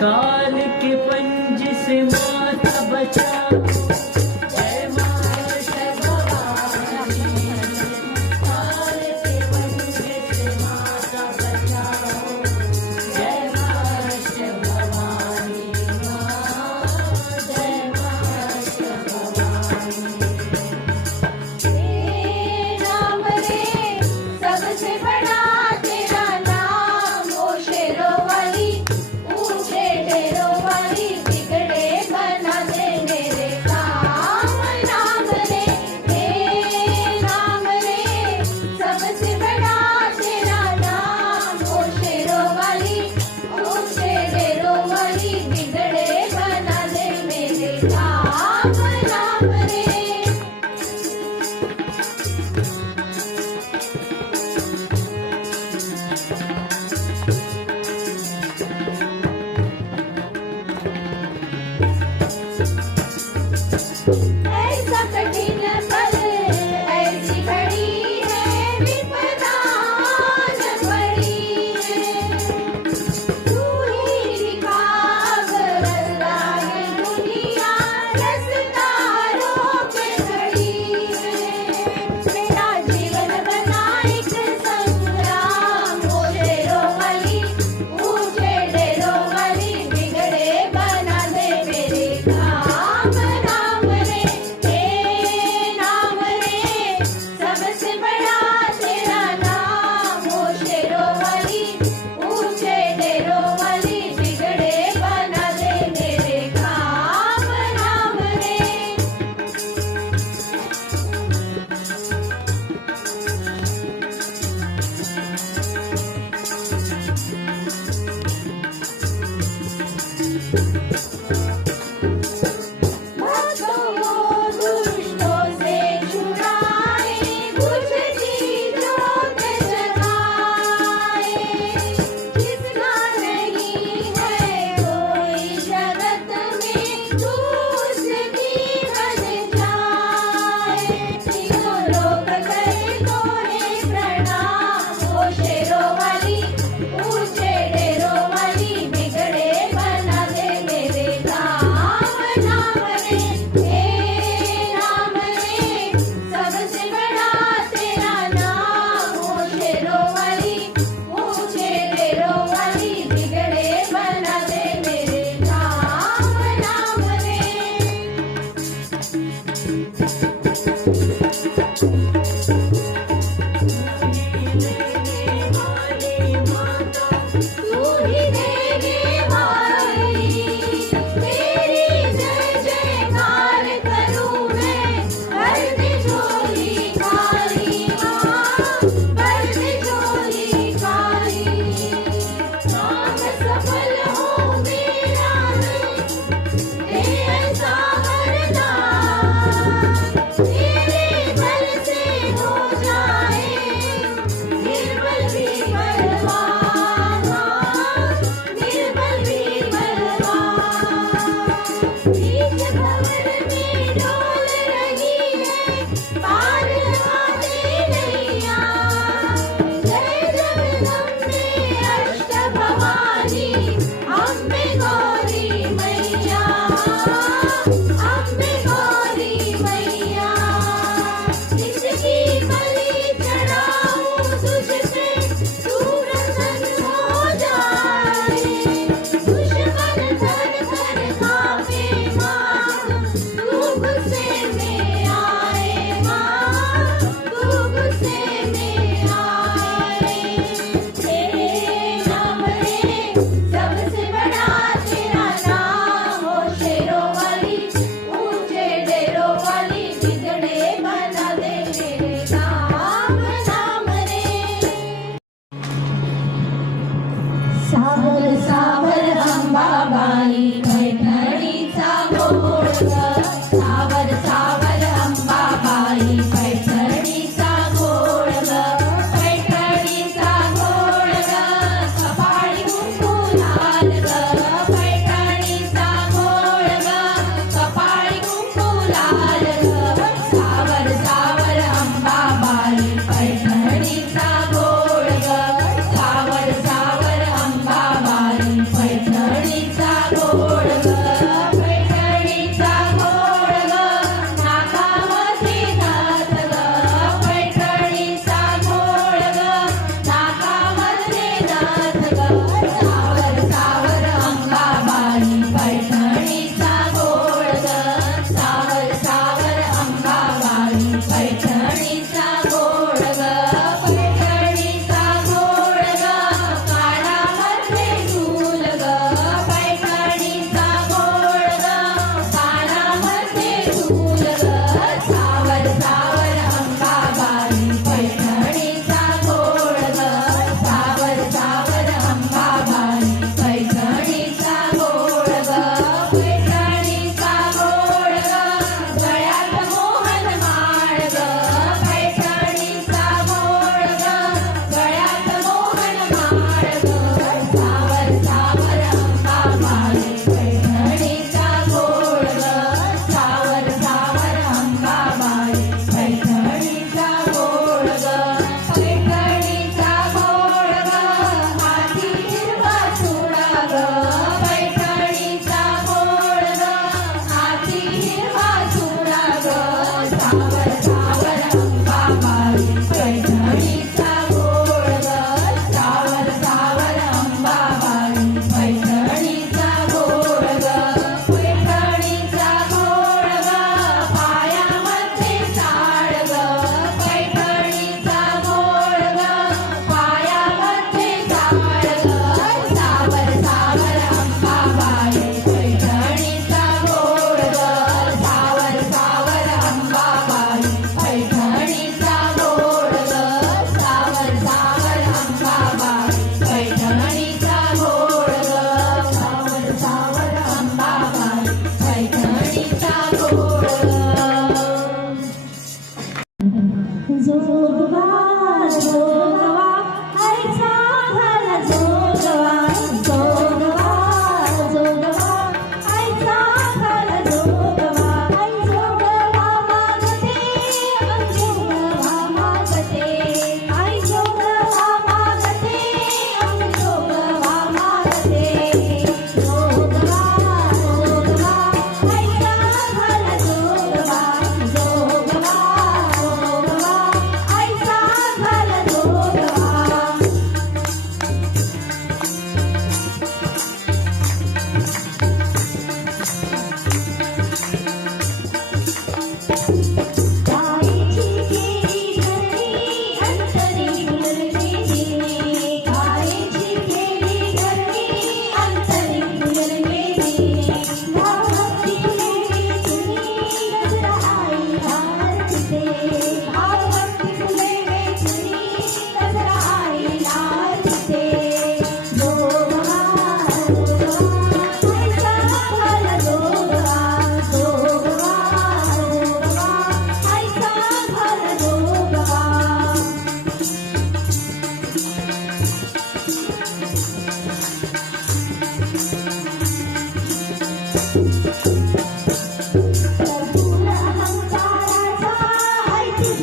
काल के पंज से माता बचा Oh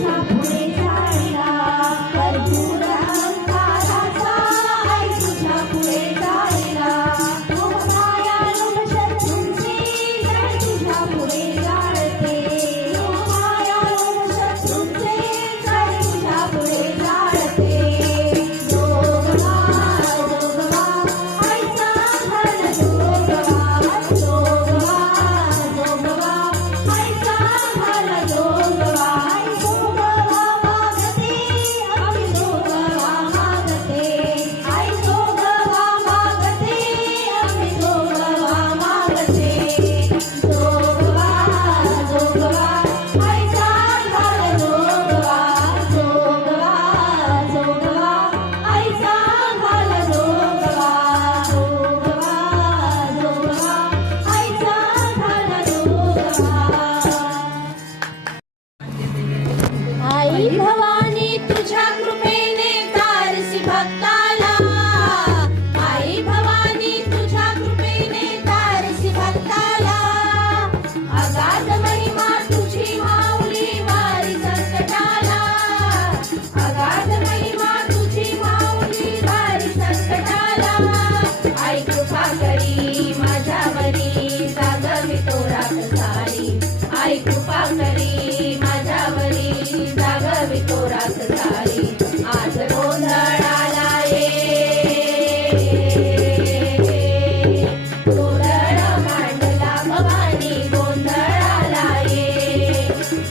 तुझ्या पुढे जायला कर्पूर अहंकाराचा आई तुझ्या पुढे जायला माया लोभ शत्रूंची जळ तुझ्या पुढे जाळते माया लोभ शत्रूंचे जळ तुझ्या पुढे जाळते जोगवा जोगवा आईचा घन जोगवा जोगवा जोगवा आईचा घन जोगवा आई जोगवा मागते आम्ही जोगवा मागते आई जोगवा मागते आम्ही जोगवा मागते जोगवा जोगवा आईचा घन जोगवा जोगवा जोगवा आईचा घन जोगवा जोगवा जोगवा आईचा घन जोगवा आई भवानी तुझ्या कृपेने तारसी भक्ताला आई भवानी तुझ्या कृपेने तारसी भक्ताला अगाध महिमा तुझी माऊली वारी संकटाला अगाध महिमा तुझी माऊली वारी संकटाला आई कृपा करी माझ्यावरी जागवी तोरात सारी आई कृपा करी माझ्यावरी जागवी तोरात सारी आज गोंधळाला गोंधळ मांडला भवानी गोंधळाला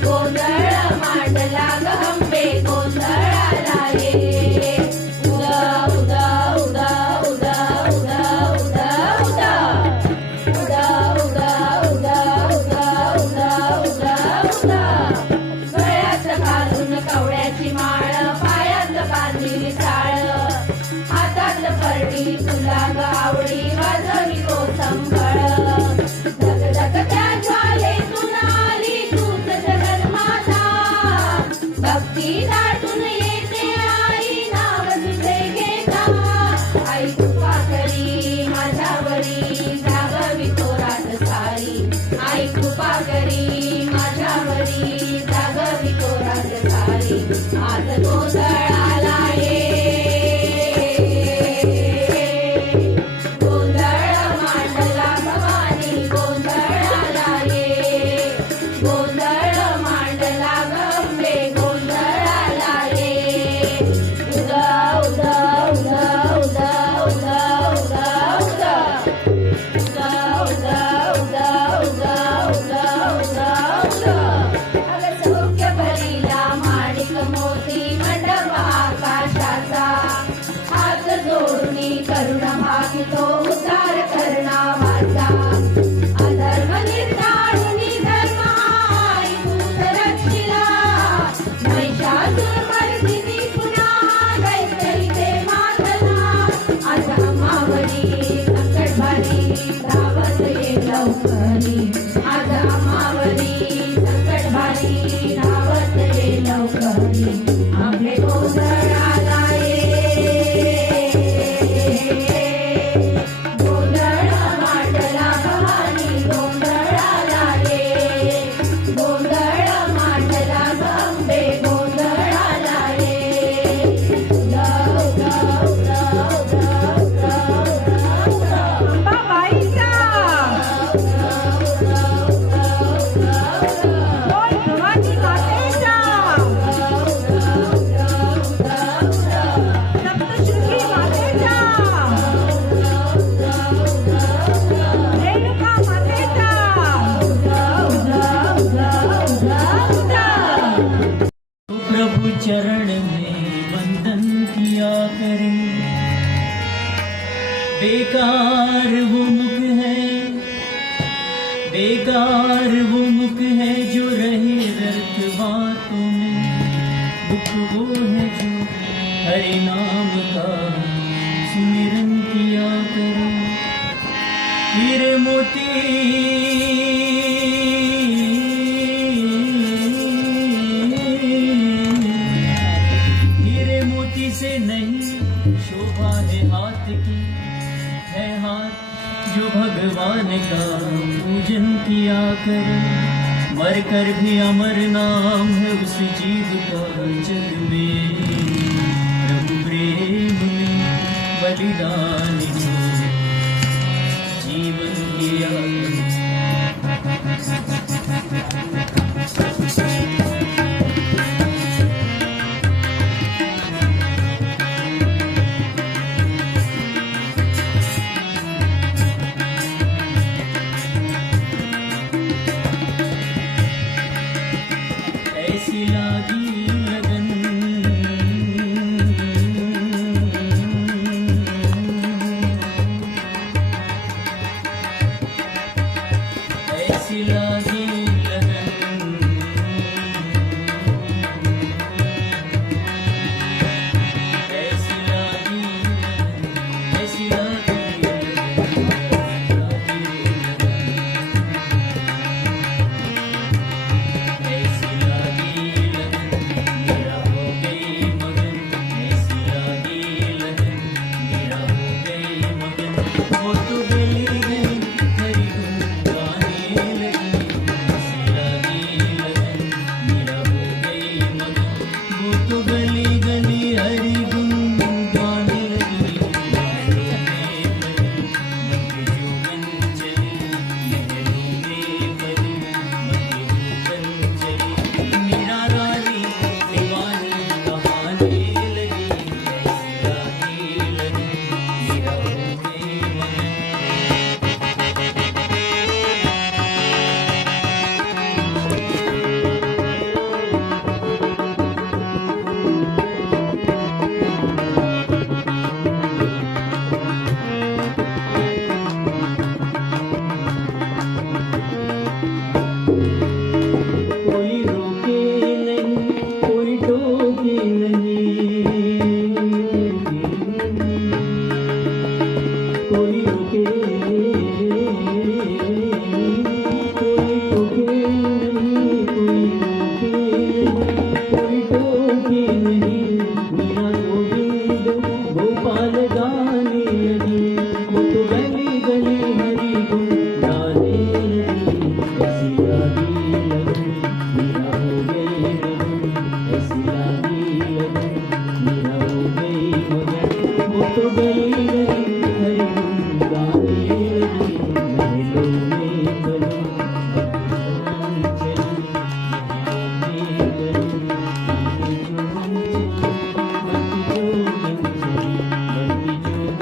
गोंधळ मांडला गंबे गोंधळाला उदा उदा उदा उदा उदा उदा उदा उदा उदा उदा उदा उदा उदा उदा गळ्यात घालून कवड्याची माळ पायात बांधली साळ हातात परडी तुला गावडी वाजवी कोसंबळ धग धग त्या ज्वालेतून आली तूच जगन्माता भक्ती दाटून येते आई नाव तुझे घेता आई कृपा करी माझ्यावरी जागवी तोरात सारी आई कृपा करी माझ्यावरी जागवी तोरात सारी आज गोंधळाला गोंधळ मांडला भवानी गोंधळाला गोंधळ मांडला गंबे गोंधळाला उदा उदा उदा उदा उदा उदा उदा उदा उदा उदा उदा उदा अगं सौख्य भरीला माणिक मोती मंडप आकाशाचा हात जोडून करुण मागितो उद्धार करणावाचा अधर्म निर्दाळून धर्म आई तूच रक्षिला महिषासुरमर्दिनी पुन्हा दैत्याईचे मातला आज अमावरी संकटभारी धावत ये लवकरी आज अमावरी संकटभारी धावत ये लवकरी आपले गोंधळाला गोंधळ मांडला भवानी गोंधळाला गोंधळ मांडला गंबे गोंधळाला उदा उदा उदा उदा उदा उदा अंबाबाईचा बोल भवानी मातेचा सप्तशृंगी मातेचा रेणुका मातेचा प्रभु चरण में वंदन किया करें बेकार वो मुख है बेकार वो मुख है जो रहे व्यर्थ बातों में मुख वो है जो हरि नाम का सुमिरन किया करें हीरे मोती हीरे मोती से नहीं शोभा है हाथ की है हाथ जो भगवान का पूजन किया करे मर कर भी अमर नाम है उस जीव का जग में। प्रभु प्रेम में बलिदान हो जीवन दिया। ऐसी लागी लगन ऐसी लागी लगन ऐसी लागी ऐसी लागी ऐसी लागी मेरा हो गई मगन। ऐसी लागी लगन मेरा हो गई मगन। वो तो गली गली हरी गुन गाने लगी। ऐसी लागी लगन मेरा हो गई मगन। वो तो गली गली हरी गुन गाने लगी। मन के जोगन चली लहरों में भरी। मन के जोगन चली मीरा रानी दीवानी कहाने लगी। ऐसी लागी लगन मेरा हो गई मगन। कोई रोके नहीं कोई टोके नहीं। कोई रोके कोई टोके नहीं कोई टोके नहीं। मीरा गोविंद गोपाल गाने लगी। वो तो गली गली हरी गुन गाने लगी। ऐसी लागी लगन मेरा हो गई मगन। ऐसी लागी लगन मेरा हो गई मगन। वो तो गली गली हरी गुन गाने लगी। महलों में बनी बन चली। महलों में बनी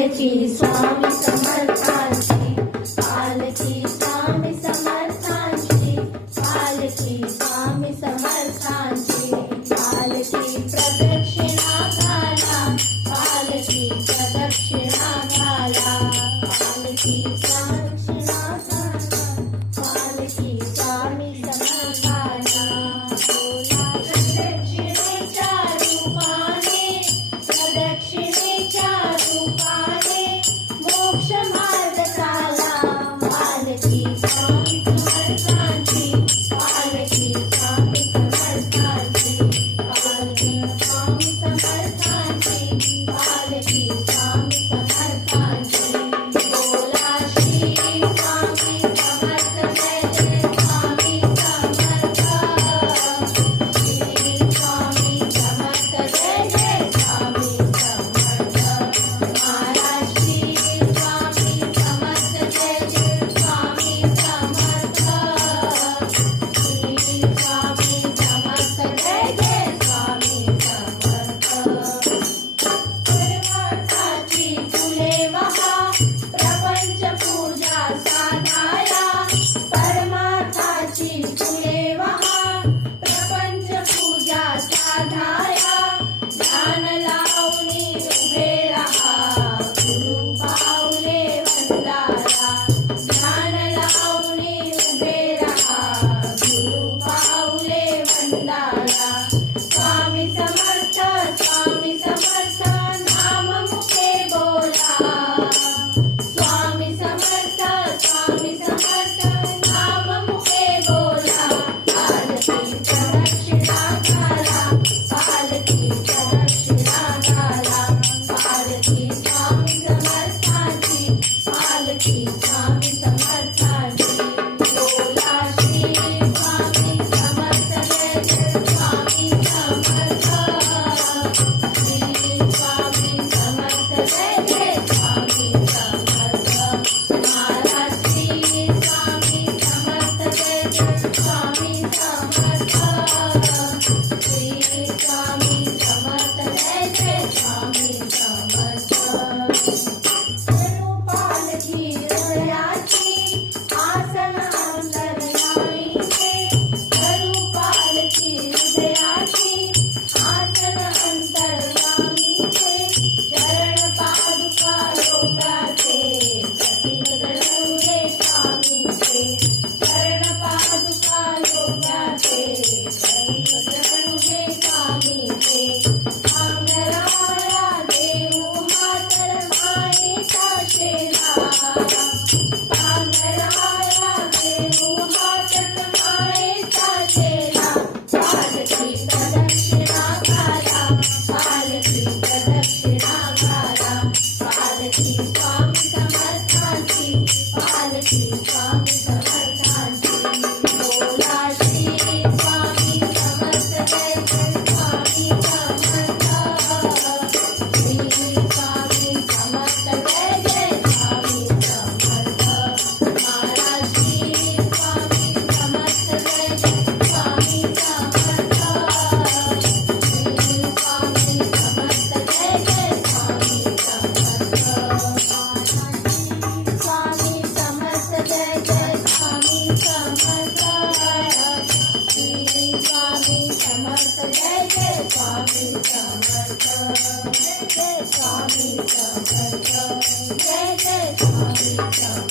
पालकी स्वामी समर्थांची, पालकी स्वामी समर्थांची, पालकी स्वामी समर्थांची, पालकी प्रदक्षिणा घाला, पालकी प्रदक्षिणा घाला, पालकी प्रदक्षिणा घाला, पालकी स्वामी समर्थांना. बोला प्रदक्षिणेच्या रूपाने, प्रदक्षिणेच्या रूपाने मोक्ष मार्ग चाला, पालकी स्वामी समर्थांची, पालकी स्वामी समर्थांची, पालकी स्वामी समर्थांची, पालकी स्वामी समर्थांची. बोला श्री स्वामी समर्थ, जय जय स्वामी समर्थ, श्री स्वामी समर्थ, जय जय स्वामी समर्थ. महाराज श्री स्वामी समर्थ, जय जय स्वामी समर्थ, श्री स्वामी समर्थ, जय जय स्वामी समर्थ. परमार्थाची फुले वहा, प्रपंच पूजा साधाया, परमार्थाची फुले वहा, प्रपंच पूजा साधाया, ध्यान लावणी उभे रहा, गुरु पावले वंदाला, ध्यान लावणी उभे रहा, गुरु पावले वंदाला. स्वामी समर्थ, स्वामी समर्थ नाम मुखे बोला, स्वामी समर्थ, स्वामी समर्थ नाम मुखे बोला. पालकी प्रदक्षिणा घाला, पालकी प्रदक्षिणा घाला, पालकी स्वामी समर्थांची, पालकी स्वामी समर्थांची. बोला श्री स्वामी समर्थ, जय जय स्वामी समर्थ, श्री स्वामी समर्थ, जय जय स्वामी समर्थ. महाराज श्री स्वामी समर्थ, जय जय स्वामी समर्थ, श्री स्वामी समर्थ, जय जय स्वामी समर्थ. जणू पालकी हृदयाची, आसन अंतर्यामीचे, जणू पालकी हृदयाची, आसन अंतर्यामीचे, चरण पादुका योगाचे, प्रतीक जणू रे स्वामीचे, चरण पादुका योगाचे, प्रतीक जणू रे स्वामीचे. पांघराला देऊ हातर मायेचा शेला, पांघराला देऊ हातर मायेचा शेला. पालकी प्रदक्षिणा घाला, पालकी प्रदक्षिणा घाला, पालकी स्वामी समर्थांची, पालकी स्वामी समर्थांची. बोला श्री स्वामी समर्थ, जय जय स्वामी समर्थ, श्री स्वामी समर्थ, जय जय स्वामी समर्थ. महाराज श्री स्वामी समर्थ, जय जय स्वामी समर्थ, श्री स्वामी समर्थ, जय जय स्वामी समर्थ. स्वामी समर्थ, जय जय स्वामी समर्थ, श्री स्वामी समर्थ, जय जय स्वामी समर्थ, जय स्वामी समर्थ, जय जय स्वामी समर्थ.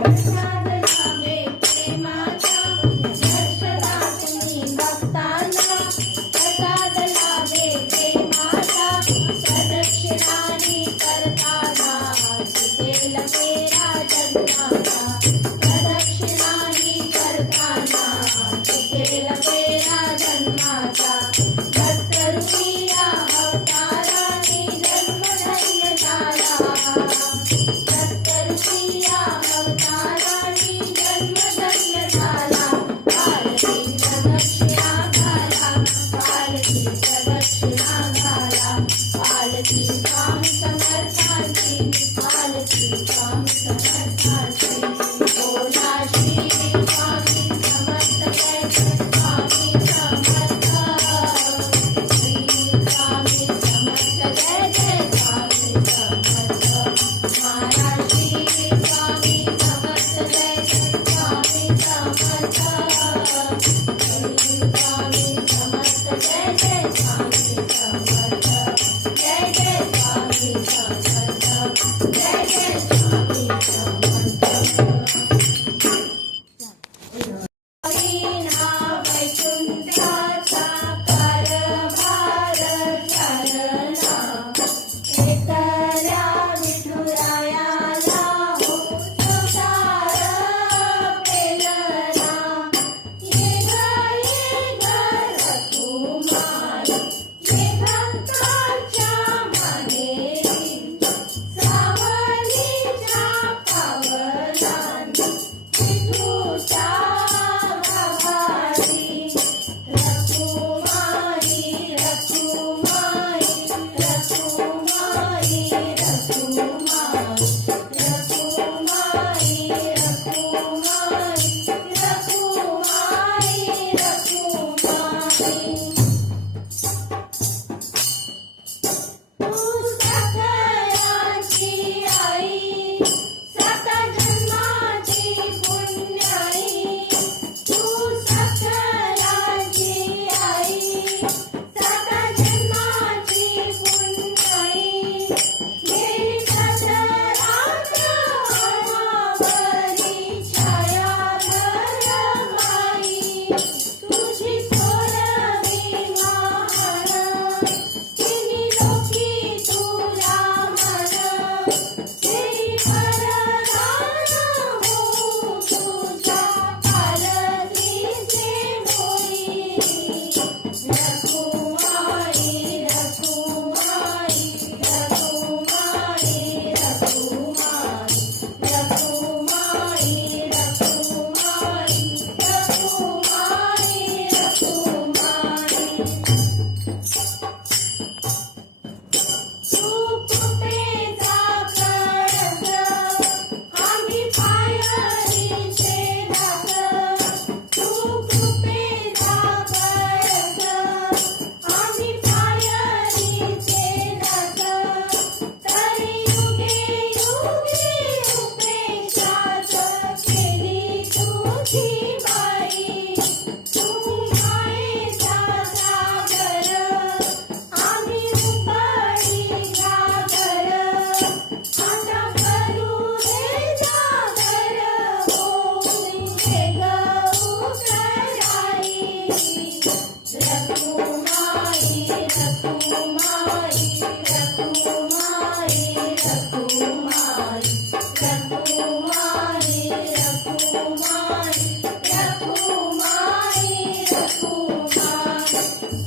प्रसाद लाभे प्रेमाचा, दर्शना तुम्ही भक्तांना, प्रसाद लाभे प्रेमाचा, प्रदक्षिणानी करताना, सुटेल तेरा जन्माचा, प्रदक्षिणानी करताना, सुटेल तेरा जन्माचा. भक्तरूपिया अवताराने जन्म धन्य झाला, भक्तरूपिया अवताराने जन्म धन्य झाला. पालकी प्रदक्षिणा घाला, पालकी प्रदक्षिणा घाला, पालकी स्वामी समर्थांची, पालकी स्वामी समर्थांची. बोला श्री स्वामी समर्थ, जय जय स्वामी समर्थ, स्वामी समर्थ जय जय स्वामी समर्थ जय जय स्वामी समर्थ जय जय स्वामी समर्थ वीणा वैकुंठाचा कारभार चालना एकल्या विठुरायाला हो तुकार पेलना ये ग रघुमाई ये भक्तांच्या माहेरी सावलीच्या पावलांनी विठूच्या आभारी रघुमाई रघुमाई रघुमाई रघुमाई रघुमाई रघुमाई रघुमाई रघुमाई तू सकळांची आई सात जन्माची पुण्याई तू सकळांची आई सात जन्माची पुण्याई गेली रात्री छाया धरमाई तुझी थोरवी मान तिन्ही लोकी तुला मान तेरी वरदान हो तुझ्या पालखीचे मोरी रघुमाई रघुमाई रघुमाई रघुमाई रघुमाई रघुमाई रघुमाई तू कुठे जाकळस आम्ही पायरीचे दात तू कुठे जाकळस आम्ही पायरीचे दात तरी युगे युगे उपेक्षाच केली तुझी बाई तू मायेचा सागर आम्ही रुपाळी घागर आता करू रे जागर होऊन गे उतराई रघुमाई रघुमाई रघुमाई रघुमाई रघुमाई रघुमाई रघुमाई रघुमाई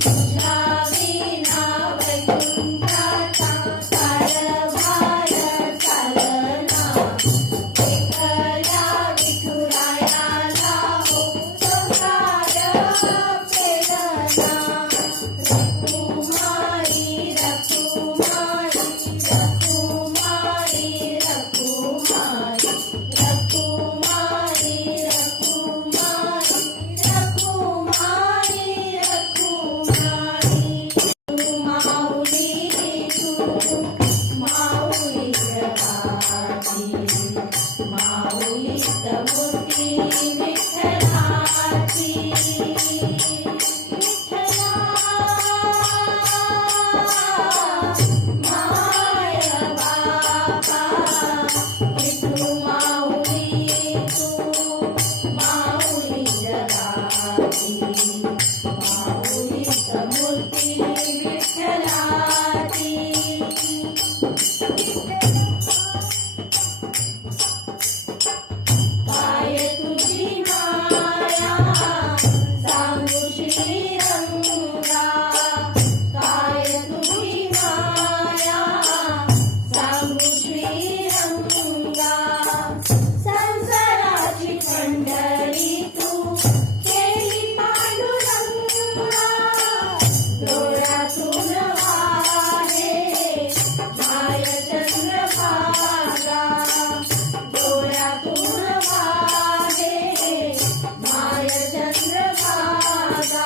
तुझ्या वीणा वैकुंठाचा कारभार चालना एकल्या विठुरायाला हो तुकार पेलना रघुमाई रघुमाई रघुमाई रघुमाई रघुमाई रघुमाई रघुमाई रघुमाई माऊली तू माऊली जगाची माऊली मूर्ती विठ्ठलाची विठ्ठला माय बाबा विठू माऊली तू माऊली जगाची माऊली मूर्ती विठ्ठलाची काय तुझी माया सांगू श्रीरंगा काय तुझी माया सांगू श्रीरंगा संसाराची पंढरी तू केली पांडुरंगा डोळ्यातून वाहे माय चंद्रभागा डोळ्यातून वाहे माय चंद्रभागा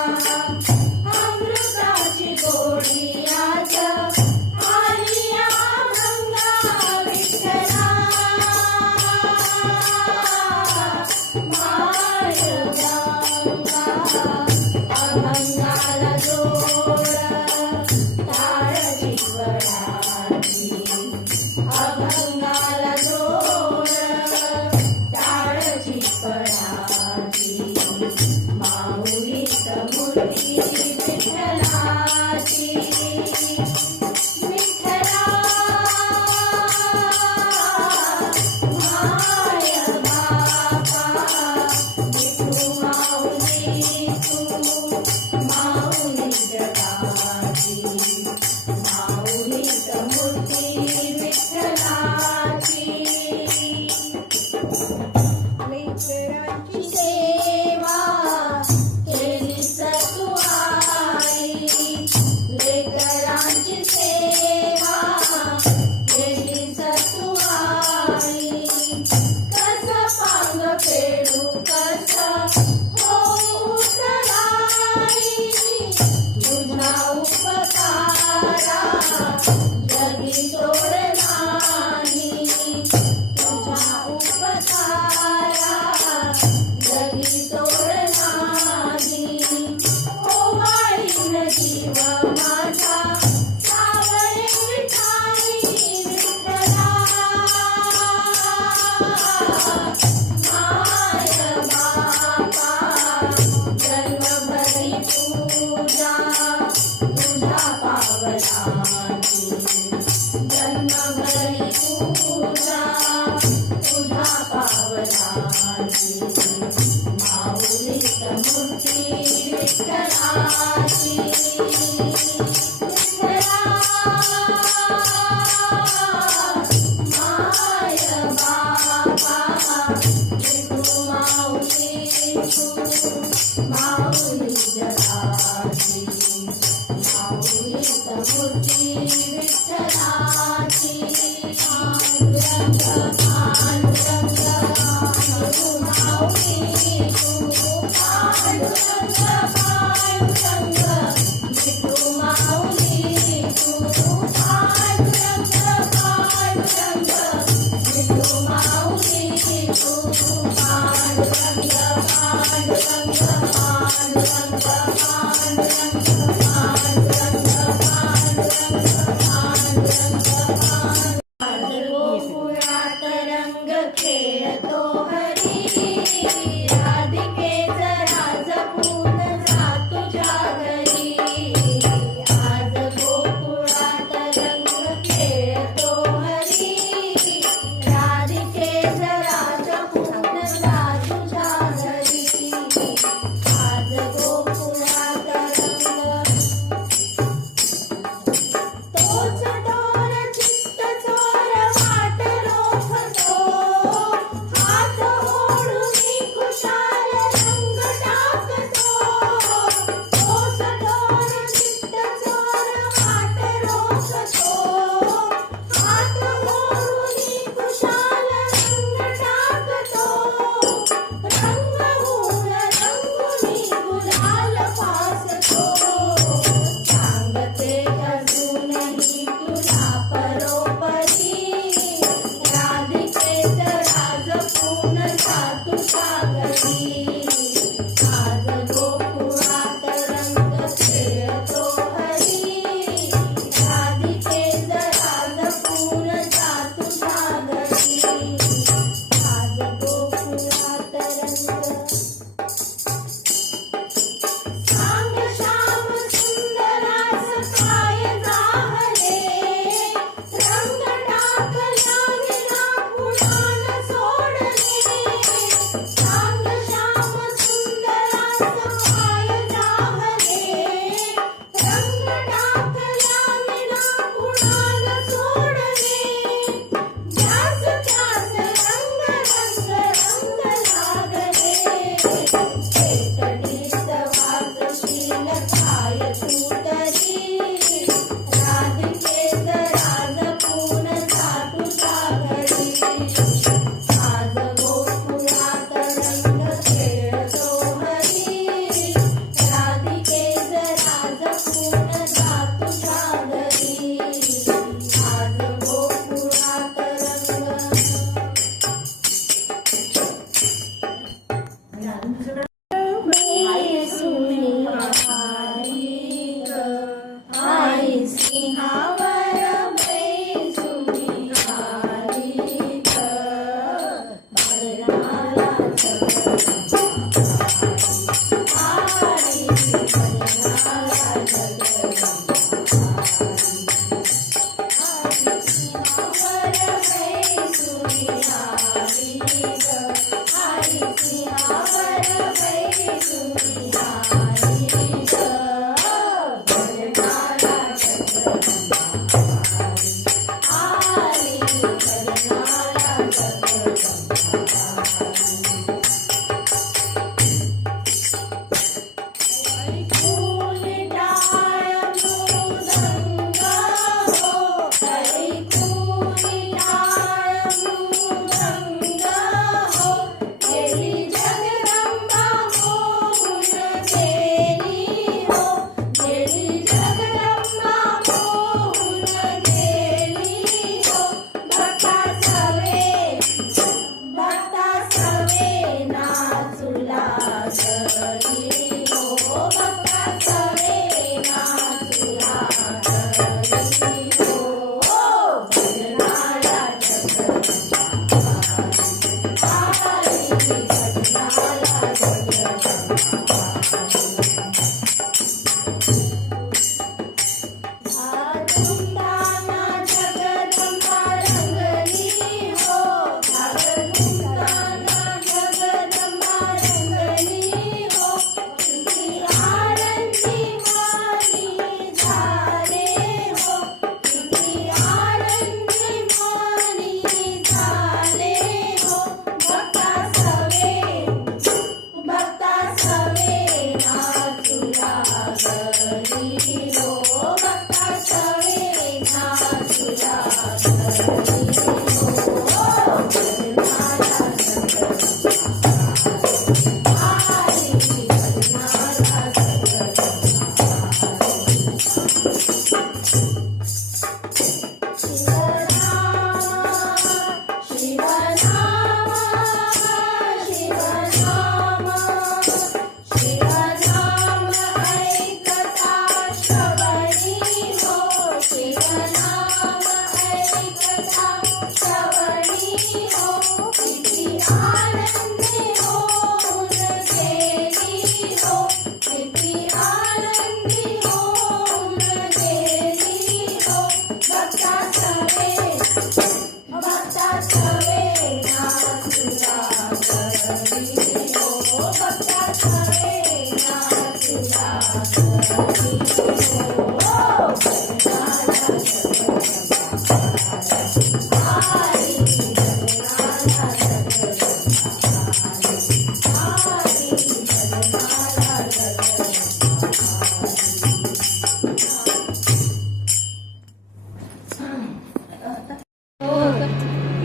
गोकुळात रंग खेळतो हरी, राधिकेचा राज जपून जा तुझ्या घरी. आज गोकुळात रंग खेळतो हरी, राधिकेचा राज जपून जा तुझ्या घरी. आज गोकुळात रंग तोच डोर चित्त चोर वाट रोखतो, हात ओढून कुशाल रंग टाकतो. तोच डोर चित्त चोर वाट रोखतो, हात ओढून कुशाल रंग टाकतो. रंगहून रंगुनी गुलाल फासतो, सांगते अजूनही तुला परोपरी, राधिकेचा राज जपून जा तुझ्या घरी. आज गोकुळात रंग खेळतो हरी, राधिकेचा राज जपून जा तुझ्या घरी. आज गोकुळात रंग सांग श्याम सुंदरास काय जाहले, रंग टाकला विना कुणाल सोडले. सांग श्याम सुंदरास काय जाहले, रंग टाकला विना कुणाल सोडले. त्यास त्यास रंग रंग रंग लागले, एकटीच वागशील काय तू तरी, राधिकेचा राज जपून जा तुझ्या घरी. आज गोकुळात रंग खेळतो हरी, राधिकेचा राज जपून जा तुझ्या घरी. आज गोकुळात रंग आई सुनिहारी ग, आई सिंहावर बाई सुनिहारी ग. भजनाला जगदंबारी, भजनाला जगदंबारी. आई सिंहावर बाई सुनिहारी ग, आई सिंहावर बाई सुनिहारी ग. भजनाला जगदंबारी आली, भजनाला जगदंबारी. ऐकून टाळ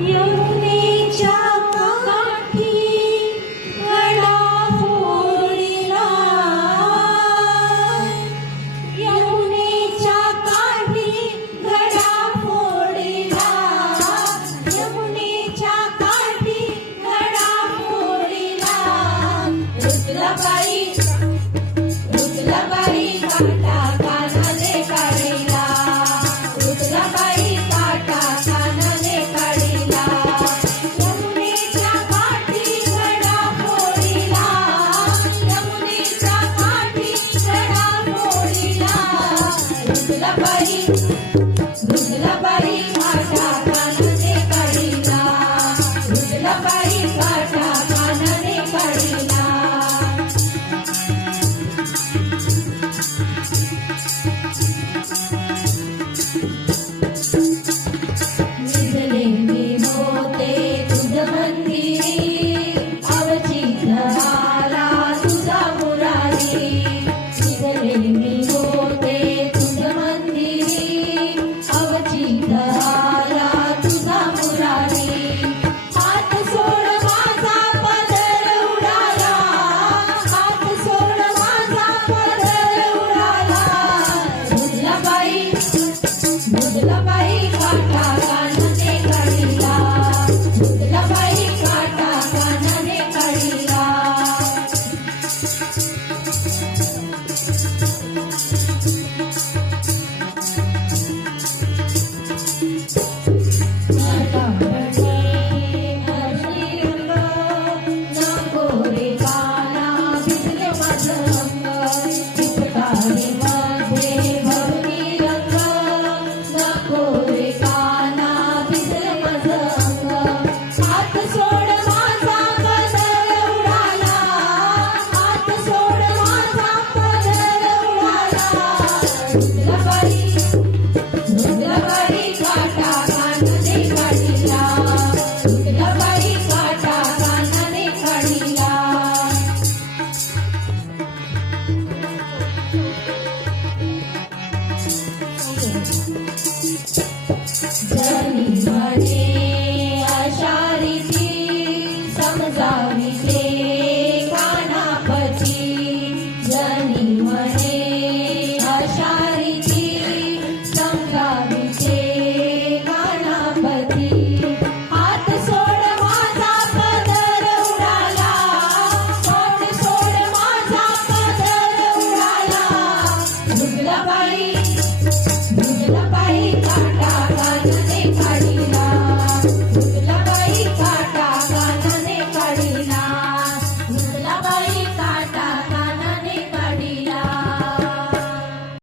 यमुनेच्या काठी घडा फोडला यमुनेच्या काठी घडा फोडला यमुनेच्या काठी घडा फोडला रुद्रबाई घाटा